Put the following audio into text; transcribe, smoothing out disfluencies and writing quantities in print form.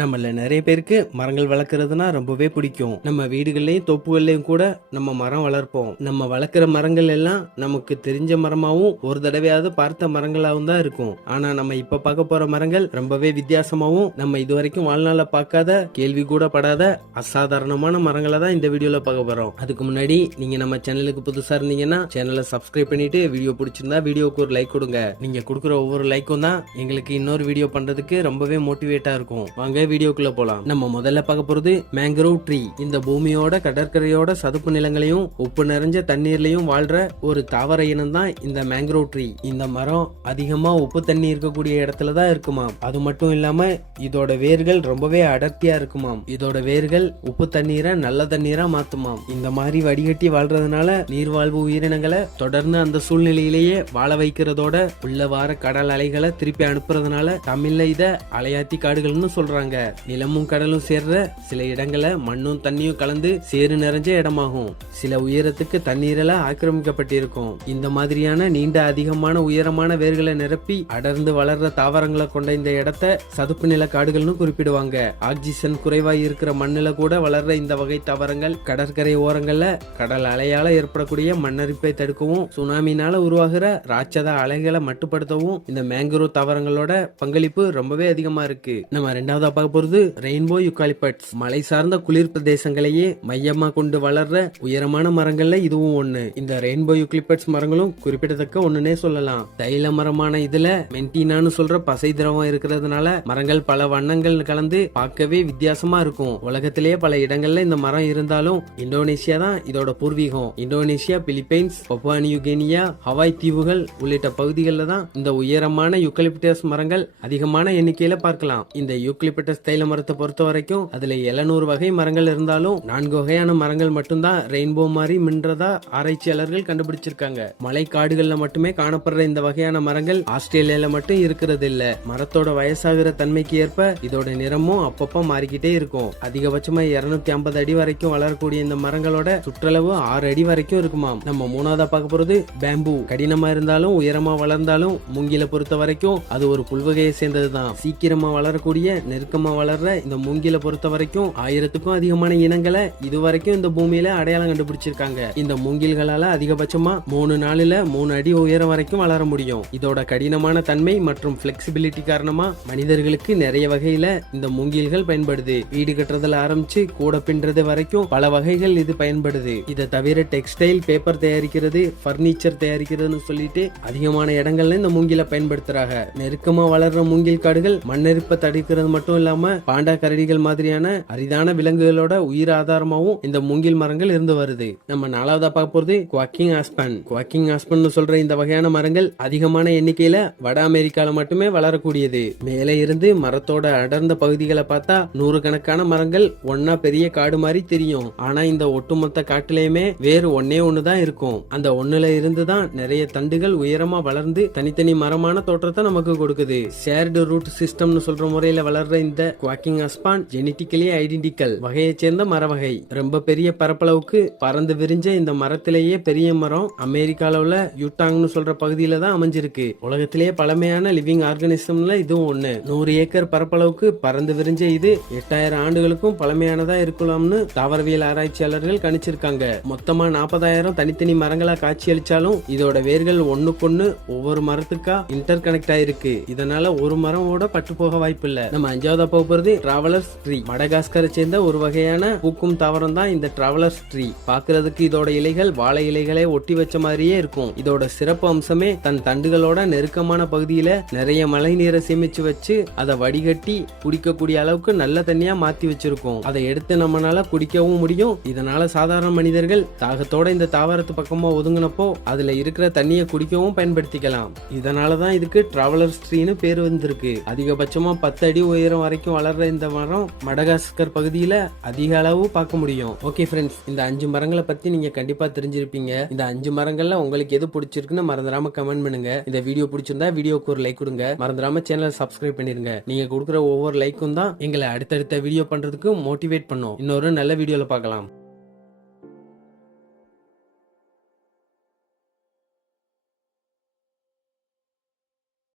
நம்மள நிறைய பேருக்கு மரங்கள் வளர்க்கறதுனா ரொம்பவே பிடிக்கும். நம்ம வீடுகள்லயும் தோப்புகள்லயும் கூட நம்ம மரம் வளர்ப்போம். நம்ம வளர்க்குற மரங்கள் எல்லாம் நமக்கு தெரிஞ்ச மரமாவும் ஒரு தடவையாவது பார்த்த மரங்களாவும் தான் இருக்கும். ஆனா நம்ம இப்ப பார்க்க போற மரங்கள் ரொம்பவே வித்தியாசமாவும் நம்ம இதுவரைக்கும் வாழ்நாள பார்க்காத, கேள்வி கூட படாத அசாதாரணமான மரங்களை தான் இந்த வீடியோல பார்க்க போறோம். அதுக்கு முன்னாடி நீங்க நம்ம சேனலுக்கு புதுசா இருந்தீங்கன்னா சேனலை சப்ஸ்கிரைப் பண்ணிட்டு வீடியோ பிடிச்சிருந்தா வீடியோக்கு ஒரு லைக் கொடுங்க. நீங்க கொடுக்குற ஒவ்வொரு லைக்கும் தான் எங்களுக்கு இன்னொரு வீடியோ பண்றதுக்கு ரொம்பவே மோட்டிவேட்டா இருக்கும். வாங்க வீடியோக்குள்ள போலாம். நம்ம முதல்ல பார்க்க போறது மேங்க்ரோவ் ட்ரீ. இந்த பூமியோட கடற்கரையோட சதுப்பு நிலங்களையும் உப்பு நிறைஞ்ச தண்ணீர்லயும் வாழ்ற ஒரு தாவர இனம் தான் இந்த மேங்க்ரோவ் ட்ரீ. இந்த மரம் அதிகமா உப்பு தண்ணி இருக்கக்கூடிய இடத்துல தான் இருக்குமாம். அது மட்டும் இல்லாம இதோட வேர்கள் ரொம்பவே அடர்த்தியா இருக்குமாம். இதோட வேர்கள் உப்பு தண்ணீரை நல்ல தண்ணீரா மாத்துமாம். இந்த மாதிரி வடிகட்டி வாழ்றதுனால நீர்வாழ்வு உயிரினங்களை தொடர்ந்து அந்த சூழ்நிலையிலேயே வாழ வைக்கிறதோட உள்ள வார கடல் அலைகளை திருப்பி அனுப்புறதுனால தமிழ்ல இத அலையாத்தி காடுகள்னு சொல்றாங்க. நிலமும் கடலும் சேர்ற சில இடங்கள்ல மண்ணும் தண்ணியும் கலந்து சேறு நிறைஞ்ச இடமாகும். சில உயரத்துக்கு தண்ணீரெல்லாம் ஆக்கிரமிக்கப்பட்டிருக்கும். இந்த மாதிரியான நீண்ட அதிகமான உயரமான வேர்களை நிரப்பி அடர்ந்து வளர்ற தாவரங்களை கொண்ட இந்த இடத்தை சதுப்பு நில காடுகள்னு குறிப்பிடுவாங்க. ஆக்சிஜன் குறைவாய் இருக்கிற மண்ணில கூட வளர்ற இந்த வகை தாவரங்கள் கடற்கரை ஓரங்கள்ல கடல் அலையால ஏற்படக்கூடிய மண்ணரிப்பை தடுக்கவும் சுனாமினால உருவாகிற ராட்சத அலைகளை மட்டுப்படுத்தவும் இந்த மேங்க்ரோவ் தாவரங்களோட பங்களிப்பு ரொம்பவே அதிகமா இருக்கு. நம்ம ரெண்டாவதா பார்க்க போறது ரெயின்போ யூகாலிப்டஸ். மலை சார்ந்த குளிர் பிரதேசங்களையே மையமா கொண்டு வளர்ற உயரமான மரங்கள்ல இதுவும் ஒண்ணு. இந்த ரெயின்போ யூகாலிப்டஸ் மரங்களும் குறிப்பிடத்தக்க ஒண்ணுனே சொல்லலாம். தைல மரமான இதுல மென்டினான்னு சொல்ற பசை திரவம் இருக்கிறதுனால மரங்கள் பல வண்ணங்கள் கலந்து பார்க்கவே வித்தியாசமா இருக்கும். உலகத்திலேயே பல இடங்கள்ல இந்த மரம் இருந்தாலும் இந்தோனேஷியா தான் இதோட பூர்வீகம். Indonesia, Philippines, Papua New Guinea, Hawaii தீவுகள் உள்ளிட்ட பகுதிகளில் தான் இந்த உயரமான யூகலிப்டஸ் மரங்கள் அதிகமான எண்ணிக்கையில பார்க்கலாம். இந்த யூகலிப்டஸ் தைல மரத்தை பொறுத்த வரைக்கும் அதுல 700 வகை மரங்கள் இருந்தாலும் 4 வகையான மரங்கள் மட்டும்தான் ரெயின்போ மாதிரி மின்றதா ஆராய்ச்சியாளர்கள் கண்டுபிடிச்சிருக்காங்க. மலை காடுகள்ல மட்டுமே காணப்படுற இந்த வகையான மரங்கள் ஆஸ்திரேலியால மட்டும் இருக்கிறது இல்ல. மரத்தோட வயசாகிற தன்மைக்கு ஏற்ப இதோட நிறமும் அப்பப்ப மாறிக்கிட்டே இருக்கும். அதிகபட்சமா 250 அடி வரைக்கும் வளரக்கூடிய இந்த மரங்களோட சுற்றளவு 6 அடி வரைக்கும் இருக்குமாம். நம்ம மூணாவதா பார்க்க போறது பேம்பு. கடினமா இருந்தாலும் உயரமா வளர்ந்தாலும் மூங்கில பொறுத்த வரைக்கும் அது ஒரு புல்வகையை சேர்ந்ததுதான். சீக்கிரமா வளரக்கூடிய நெருக்கமா வளர்ற இந்த மூங்கில பொறுத்த வரைக்கும் 1000க்கும் அதிகமான இனங்களை இதுவரைக்கும் இந்த பூமியில அடையாளம் கண்டுபிடிச்சிருக்காங்க. இந்த மூங்கில்களால அதிகபட்சமா 3 நாளில 3 அடி உயரம் வரைக்கும் வளர முடியும். இதோட கடினமான தன்மை மற்றும் பிளெக்சிபிலிட்டி காரணமா மனிதர்களுக்கு நிறைய வகையில இந்த மூங்கில்கள் பயன்படுது. வீடு கட்டுறதுல ஆரம்பிச்சு கூட பின்றது வரைக்கும் பல வகைகள் இது பயன்படுது. இதை தவிர டெக்ஸ்டைல், பேப்பர் தயாரிக்கிறது, பர்னிச்சர் தயாரிக்கிறதுன்னு சொல்லிட்டு அதிகமான இடங்கள்ல இந்த மூங்கில பயன்படுத்துறாங்க. நெருக்கமா வளர்ற மூங்கில் காடுகள் மண்ணெருப்பை தடுக்கிறது மட்டும் இல்லாம பாண்டா கரடிகள் மாதிரியான அரிதான விலங்குகளோட உயிர் ஆதாரமாவும் இந்த மூங்கில் மரங்கள் இருந்து வருது. நம்ம நாலாவதா பார்க்க போறது குவாக்கிங் ஆஸ்பன். குவாக்கிங் ஆஸ்பன் சொல்ற இந்த வகையான மரங்கள் அதிகமான எண்ணிக்கையில வட அமெரிக்கால மட்டுமே வளரக்கூடியது. மேலே இருந்து மரத்தோட அடர்ந்த பகுதிகளை பார்த்தா 100 கணக்கான மரங்கள் ஒன்னா பெரிய காடு மாதிரி தெரியும். ஆனா இந்த ஒட்டுமொத்த காட்டுலயுமே வேறு ஒண்ணுதான் இருக்கும். அந்த ஒண்ணுல இருந்துதான் நிறைய தண்டுகள் உயரமா வளர்ந்து தனித்தனி மரமான தோற்றத்தை நமக்கு கொடுக்குது. ஷேர்டு ரூட் சிஸ்டம்னு சொல்ற முறையில வளர்ற இந்த குவாக்கிங் ஆஸ்பான் ஜெனட்டிக்கலி ஐடென்டிக்கல் வகையை சேர்ந்த மர வகை. ரொம்ப பெரிய பரப்பளவுக்கு பறந்து விரிஞ்ச இந்த மரத்திலேயே பெரிய மரம் அமெரிக்கால உள்ள யூட்டாங்னு சொல்ற பகுதியில தான் அமைஞ்சிருக்கு. உலகத்திலேயே பழமையான லிவிங் ஆர்கானிசம்ல இதுவும் ஒண்ணு. 100 ஏக்கர் பரப்பளவுக்கு பறந்து விரிஞ்ச இது 8000 ஆண்டுகளுக்கும் பழமையானதா இருக்கலாம்னு தாவரவியல் ஆராய்ச்சியாளர்கள் கணிச்சிருக்காங்க. மொத்தமா 40,000 தனித்தனி மரங்களா காட்சியளிச்சாலும் இதோட வேர்கள் ஒண்ணுக்கொன்னு ஒவ்வொரு மரத்துக்கா இன்டர் கனெக்ட் ஆயிருக்கு. இதனால ஒரு மரமோட பட்டு போக வாய்ப்பு இல்ல. நம்ம அஞ்சாவதா போகிறது டிராவலர்ஸ் ட்ரீ. மடகாஸ்கரை சேர்ந்த ஒரு வகையான பூக்கும் தாவரம் தான் இந்த டிராவலர்ஸ் ட்ரீ. பாக்குறதுக்கு இதோட இலைகள் வாழை இலைகளை ஒட்டி வச்ச மாதிரியே இருக்கும். இதோட சிறப்பு அம்சமே தன் தண்டுகளோட நெருக்கமான பகுதியில நிறைய மழை நீரை சேமிச்சு வச்சு அதை வடிகட்டி குடிக்கக்கூடிய அளவுக்கு நல்ல தண்ணியா மாத்தி வச்சிருக்கும். அதை எடுத்து நம்மளால குடிக்கவும் முடியும். இதனால சாதாரண மனிதர்கள் தாகத்தோட இந்த தாவரத்து பக்கமா ஒதுங்கினப்போ அதுல இருக்கிற தண்ணியை குடிக்கவும் பயன்படுத்திக்கலாம். இதனாலதான் இதுக்கு டிராவலர்ஸ் ட்ரீன்னு பேர் வந்திருக்கு. அதிகபட்சமா 10 அடி உயரம் வரைக்கும் வளர்ற இந்த மரம் மடகாஸ்கர் பகுதியில அதிக அளவு பார்க்க முடியும். ஓகே ஃப்ரெண்ட்ஸ், இந்த 5 மரங்களை பத்தி நீங்க கண்டிப்பா தெரிஞ்சிருப்பீங்க. இந்த 5 மரங்கள்ல உங்களுக்கு எது பிடிச்சிருக்குன்னு மறந்துடாம கமெண்ட் பண்ணுங்க. இந்த வீடியோ பிடிச்சிருந்தா வீடியோக்கு ஒரு லைக் கொடுங்க. மறந்துடாம சேனலை சப்ஸ்கிரைப் பண்ணிருங்க. நீங்க கொடுக்குற ஒவ்வொரு லைக்கும் தான் எங்களை அடுத்தடுத்த வீடியோ பண்றதுக்கு மோட்டிவேட் பண்ணும். இன்னொரு நல்ல வீடியோல பார்க்கலாம்.